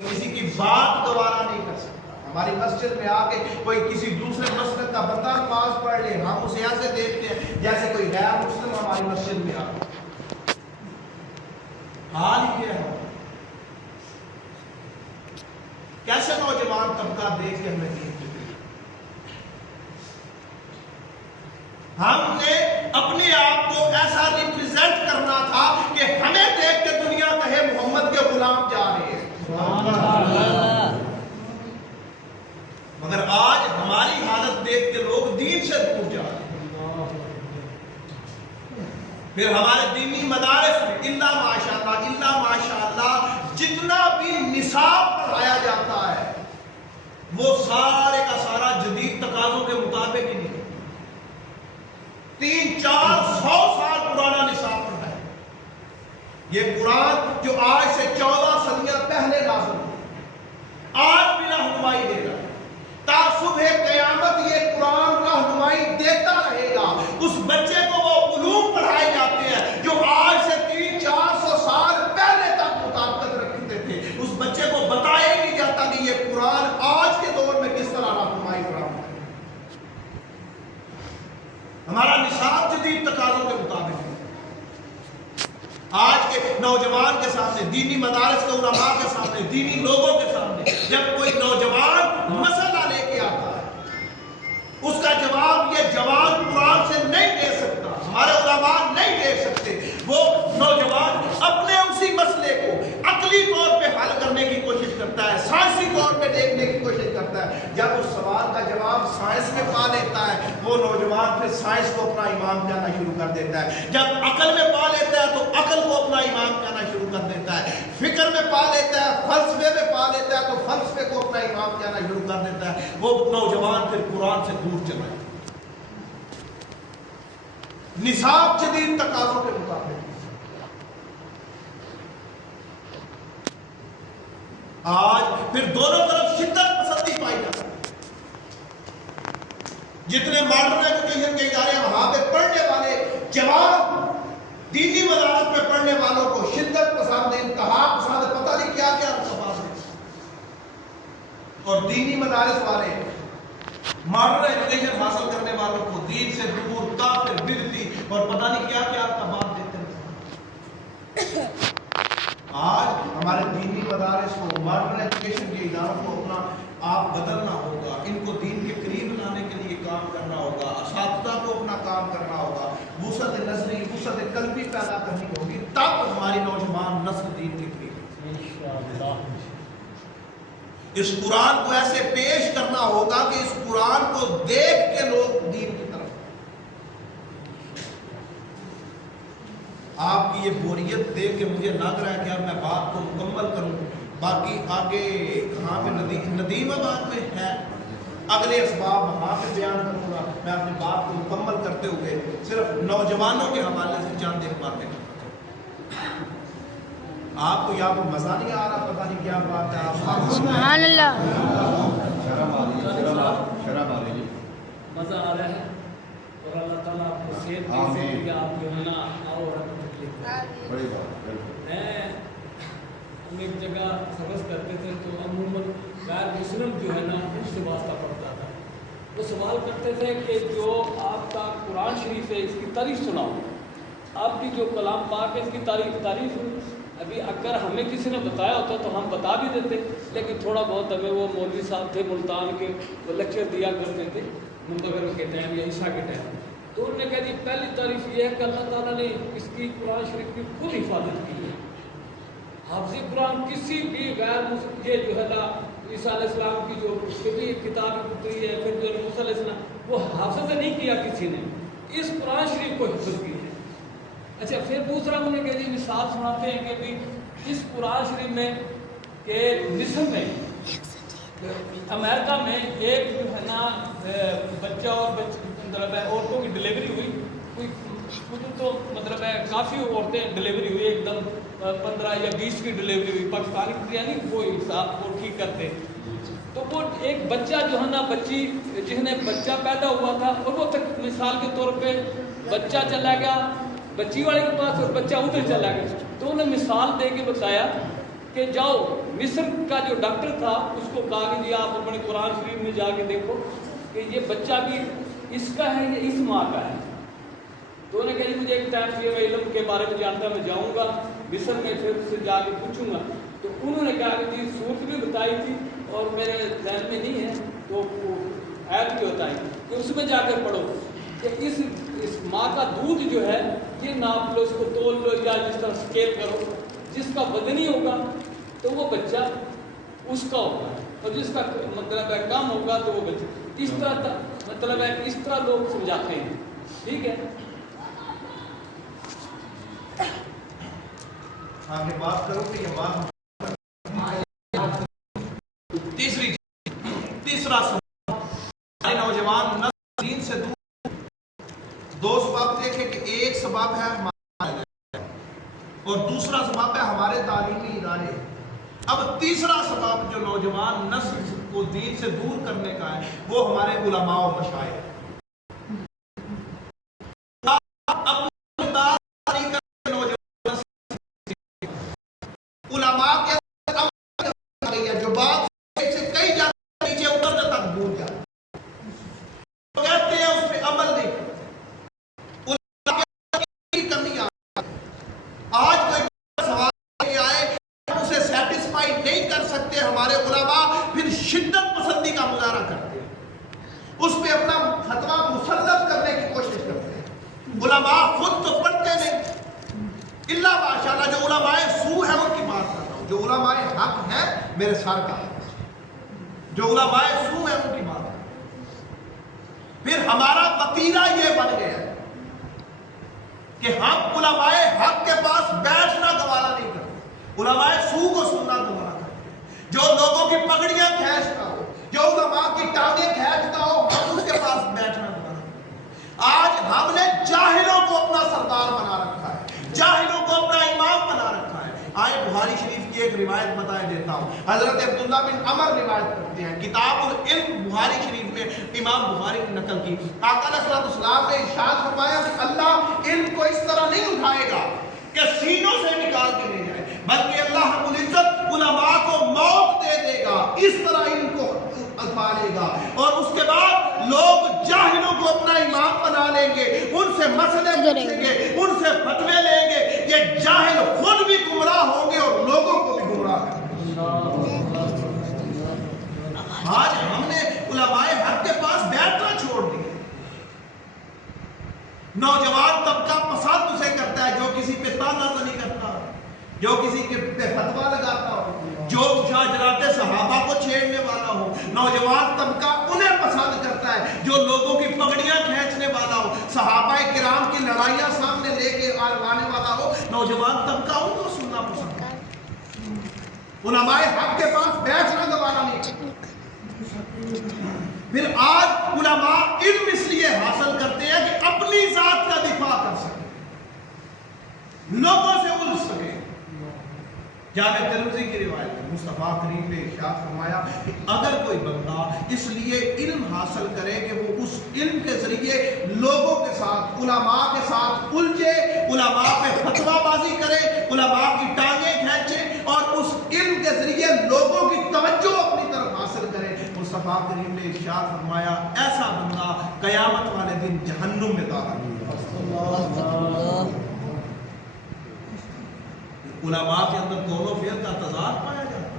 کسی کی بات گوارا نہیں کر سکتا. ہماری مسجد میں آ کے کوئی کسی دوسرے مسجد کا بندہ نماز پڑھ لے، ہم اسے ایسے دیکھتے ہیں جیسے کوئی غیر مسلم ہماری مسجد میں آ گیا. حال ہی کیا ہے؟ کیسے نوجوان طبقہ دیکھ کے ہمیں دین کی؟ ہم نے اپنے آپ کو ایسا ریپریزنٹ کرنا تھا کہ ہمیں دیکھ کے دنیا کہے محمد کے غلام جا رہے ہیں. مگر آج ہماری حالت دیکھ کے لوگ دین سے دور جا رہے ہیں. پھر ہمارے دینی مدارس میں اللہ ماشاءاللہ جتنا بھی نصاب پڑھایا جاتا ہے وہ سارے کا سارا جدید تقاضوں کے مطابق ہی نہیں. 300-400 سال پرانا نصاب پڑھا ہے. یہ قرآن جو آج سے 14 صدیاں پہلے نازل ہوا آج بھی رہنمائی دے رہا ہے. تا صبح قیامت یہ قرآن رہنمائی دیتا رہے گا. اس بچے کو وہ علوم پڑھائے جاتے ہیں جو آج سے 300-400 سال پہلے تک مطابقت رکھتے تھے. اس بچے کو بتایا ہی نہیں جاتا کہ یہ قرآن آج کے دور میں کس طرح رہنمائی فراہم ہے. ہمارا نصاب جدید تقاضوں کے مطابق ہے. آج کے نوجوان کے سامنے، دینی مدارس کے علماء کے سامنے، دینی لوگوں کے سامنے جب کوئی نوجوان مسئلہ لے کے آتا ہے، اس کا جواب یہ جوان قرآن سے نہیں دے سکتا، ہمارے علماء نہیں دے سکتے. وہ نوجوان اپنے اسی مسئلے کو عقلی طور پہ حل کرنے کی کوشش کرتا ہے، سائنسی طور پہ دیکھنے کی کوشش کرتا ہے. جب اس سوال کا جواب سائنس میں پا لیتا ہے وہ نوجوان پھر سائنس کو اپنا امام کہنا شروع کر دیتا ہے. جب عقل میں پا لیتا ہے تو عقل کو اپنا امام کہنا شروع کر دیتا ہے. فکر میں پا لیتا ہے، فلسفے میں پا لیتا ہے تو فلسفے کو اپنا امام کہنا شروع کر دیتا ہے. وہ نوجوان پھر قرآن سے دور چلا جاتا ہے. نصاب جدید تقاضوں کے مطابق. آج پھر دونوں طرف شدت پسندی پائی جاتی ہے. جتنے ماڈرن ایجوکیشن کے ادارے وہاں پہ پڑھنے والے جوان دینی مدارس میں پڑھنے والوں کو شدت پسند، انتہا پسند، پتہ نہیں کیا کیا الفاظ ہیں. اور دینی مدارس والے ماڈرن ایجوکیشن حاصل کرنے والوں کو دین سے دور، کافر، بدعتی اور پتہ نہیں کیا کیا القابات دیتے ہیں. آج ہمارے دینی مدارس کو، ماڈرن ایجوکیشن کے اداروں کو اپنا آپ بدلنا ہوگا. ان کو دین کے قریب لانے کے لیے کام کرنا ہوگا. اساتذہ کو اپنا کام کرنا ہوگا. وسعت نظری، وسعت قلبی پیدا کرنی ہوگی. تب ہماری نوجوان نسل دین کے قریب انشاءاللہ. اس قرآن کو ایسے پیش کرنا ہوگا کہ اس قرآن کو دیکھ کے لوگ دین کی طرف. آپ کی یہ بوریت دیکھ کے مجھے لگ رہا ہے کہ اب میں بات کو مکمل کروں. باقی آگے کہاں پہ ندیم آباد میں ہے، اگلے اسباب وہاں پہ بیان کروں گا. میں اپنی بات کو مکمل کرتے ہوئے صرف نوجوانوں کے حوالے سے چند ایک باتیں کرتا ہوں. آپ کو یہاں پر مزہ نہیں آ رہا، پتہ نہیں کیا بات ہے. آپ سبحان اللہ، شرم آ رہی ہے، مزہ آ رہا ہے. اور اللہ تعالیٰ آپ کو صحت کی کہ آپ جو ہے نا اور بڑی بات. ہم ایک جگہ سبز کرتے تھے تو عموماً غیر مسلم جو ہے نا ان سے واسطہ پڑتا تھا. وہ سوال کرتے تھے کہ جو آپ کا قرآن شریف ہے اس کی تعریف سناؤ، آپ کی جو کلام پاک ہے اس کی تعریف. ابھی اگر ہمیں کسی نے بتایا ہوتا تو ہم بتا بھی دیتے، لیکن تھوڑا بہت ہمیں وہ مولوی صاحب تھے ملتان کے، وہ لیکچر دیا کرتے تھے منتظر کے ٹائم یا عشاء کے ٹائم. تو انہوں نے کہا جی پہلی تعریف یہ ہے کہ اللہ تعالیٰ نے اس کی قرآن شریف کی خود حفاظت کی ہے. حافظ قرآن کسی بھی غیر مسلم، یہ جو ہے نا عیسیٰ علیہ السلام کی جو اس کی بھی کتاب اتری ہے، پھر جو موسیٰ علیہ السلام، وہ حافظ نہیں کیا کسی نے، اس قرآن شریف کو حفظ کی ہے. اچھا پھر دوسرا انہوں نے کہا جی مثال سناتے ہیں کہ بھی اس قرآن شریف میں کہ مصر میں امریکہ میں ایک جو ہے نا بچہ اور مطلب ہے عورتوں کی ڈلیوری ہوئی، کوئی خود تو مطلب ہے کافی عورتیں ڈلیوری ہوئی، ایک دم 15 یا 20 کی ڈلیوری ہوئی. پاکستانی یعنی وہ حساب کو ٹھیک کرتے. تو وہ ایک بچہ جو ہے نا بچی جس نے بچہ پیدا ہوا تھا اور وہ مثال کے طور پہ بچہ چلا گیا بچی والے کے پاس اور بچہ ادھر چلا گیا. تو انہوں نے مثال دے کے بتایا کہ جاؤ مصر کا جو ڈاکٹر تھا اس کو کہا کہ جی آپ اپنے قرآن شریف میں جا کے دیکھو کہ یہ بچہ بھی اس کا ہے یا اس ماں کا ہے. تو انہوں نے کہا مجھے ایک ٹائم سے میں علم کے بارے میں جانتا میں جاؤں گا مصر میں پھر سے جا کے پوچھوں گا. تو انہوں نے کہا کہ جی صورت بھی بتائی تھی اور میرے ذہن میں نہیں ہے تو ایپ بھی بتائی کہ اس میں جا کر پڑھو کہ اس ماں کا دودھ جو ہے یہ ناپ لو اس کو تول لو یا جس طرح اسکیل کرو جس کا بدنی ہوگا تو وہ بچہ اس کا ہوگا اور جس کا مطلب ہے کم ہوگا تو وہ بچہ اس طرح مطلب ہے اس طرح لوگ سمجھاتے ہیں. ٹھیک ہے آگے بات کرو کہ یہ بات تیسرا سبب نوجوان نسل دین سے دور. دو سبب دیکھیں کہ ایک سبب ہے ہمارا اور دوسرا سبب ہے ہمارے تعلیمی ادارے. اب تیسرا سبب جو نوجوان نسل کو دین سے دور کرنے کا ہے وہ ہمارے علماء و مشائخ. علماء کے جو بات سے کئی جاتے نیچے اتر تک بھول جاتے کہتے ہیں اس پہ عمل نہیں کرتے. علماء کی کمی آج کوئی سوال یہ آئے کہ ہم اسے سیٹسفائی نہیں کر سکتے. ہمارے علماء پھر شدت پسندی کا مظاہرہ کرتے ہیں اس پہ اپنا فتویٰ مسلط کرنے کی کوشش کرتے ہیں. علماء خود تو پڑھتے نہیں اللہ ماشاءاللہ. جو علماء سو ہے ان کی بات کرتا ہوں. جو علماء حق ہے میرے سر کا جو علماء سو ہے ان کی بات ہے. پھر ہمارا وتیرہ یہ بن گیا کہ ہم علماء حق کے پاس بیٹھنا گوارا نہیں کرتے. علماء سو کو سننا گوارا کرتے ہیں. جو لوگوں کی پگڑیاں کھینچتا ہو جو علماء کی ٹانگیں کھینچتا ہو ہم اس کے پاس بیٹھنا گوارا کرتے ہیں. آج ہم نے جاہلوں کو اپنا سردار بنا رکھا ہے جاہلوں کو اپنا امام بنا رکھا ہے. آئے بخاری شریف کی ایک روایت بتائے دیتا ہوں. حضرت عبداللہ بن عمر روایت کرتے ہیں کتاب العلم بخاری شریف میں امام بخاری نے نقل کی. آقا علیہ السلام نے ارشاد فرمایا کہ اللہ علم کو اس طرح نہیں اٹھائے گا کہ سینوں سے نکال کے لے جائے بلکہ اللہ رب العزت علماء کو موت دے دے گا. اس طرح علم کو پالے گا اور اس کے بعد لوگ جاہلوں کو اپنا امام بنا لیں گے ان سے مسئلے پوچھیں گے ان سے فتوے لیں گے. یہ جاہل خود بھی گمراہ ہوں گے اور لوگوں کو بھی گمراہ کریں گے. آج ہم نے علماء حق کے پاس بیٹھنا چھوڑ دیا. نوجوان طبقہ پسند اسے کرتا ہے جو کسی پہ تانا زنی کرتا ہو جو کسی کے پہ فتویٰ لگاتا ہو جو شاہجرات صحابہ کو چھیڑنے والا ہو. نوجوان طبقہ انہیں پسند کرتا ہے جو لوگوں کی پگڑیاں کھینچنے والا ہو صحابہ کرام کی لڑائیاں سامنے لے کے آنے والا ہو. نوجوان طبقہ ان کو سننا پسند کرتا ہے. علماء حق کے پاس بیٹھنا گوارا نہیں کرتا. پھر آج علماء علم اس لیے حاصل کرتے ہیں کہ اپنی ذات کا دفاع کر سکیں لوگوں سے الجھ سکیں. جامع ترمذی کی روایت ہے مصطفیٰ کریم نے ارشاد فرمایا کہ اگر کوئی بندہ اس لیے علم حاصل کرے کہ وہ اس علم کے ذریعے لوگوں کے ساتھ علماء کے ساتھ الجھے علماء پہ فتویٰ بازی کرے علماء کی ٹانگیں کھینچے اور اس علم کے ذریعے لوگوں کی توجہ اپنی طرف حاصل کرے مصطفیٰ کریم نے ارشاد فرمایا ایسا بندہ قیامت والے دن جہنم میں داخل ہوگا. علماء کے اندر دونوں فعل کا تضاد پایا جاتا ہے.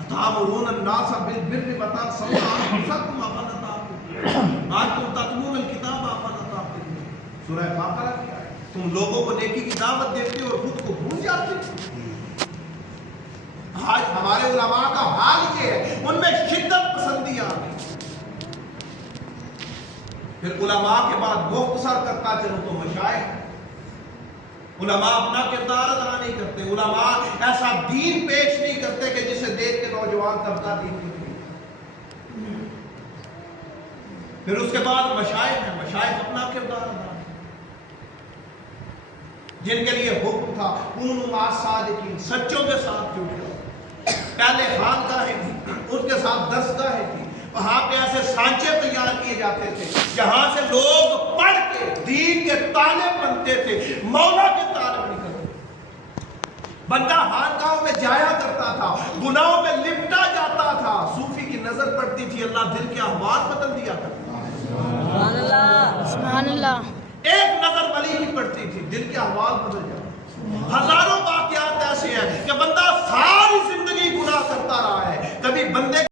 اتامرون الناس بالبر وتنسون انفسکم افلا تعقلون انتم تتلون الکتاب افلا تعقلون. سورہ بقرہ کی آیت. تم لوگوں کو نیکی کی دعوت دیتے اور خود کو بھول جاتے. آج ہمارے علماء کا حال یہ ہے ان میں شدت پسندی آ گئی. پھر علماء کے بعد مختصر کرتا چلو تو مشائخ. علماء اپنا کردار ادا نہیں کرتے. علماء ایسا دین پیش نہیں کرتے کہ جسے دیکھ کے نوجوان طبقہ دین کی. پھر اس کے بعد مشائخ ہیں. مشائخ اپنا کردار ادا نہیں جن کے لیے حکم تھا کونوا مع الصادقین سچوں کے ساتھ جڑو. پہلے خانقاہیں تھی اس کے ساتھ درسگاہیں تھی وہاں پہ ایسے سانچے تیار کیے جاتے تھے جہاں سے لوگ پڑھ کے دین کے طالب بنتے تھے مولا کے طالب نہیں کرتے. بندہ خانقاہوں میں جایا کرتا تھا، گناہوں میں لپٹا جاتا تھا، صوفی کی نظر پڑتی تھی، اللہ دل کے احوال بدل دیا کرتا تھا۔ سبحان اللہ، سبحان اللہ۔ ایک نظر ولی کی پڑتی تھی، دل کے احوال بدل جاتے، ہزاروں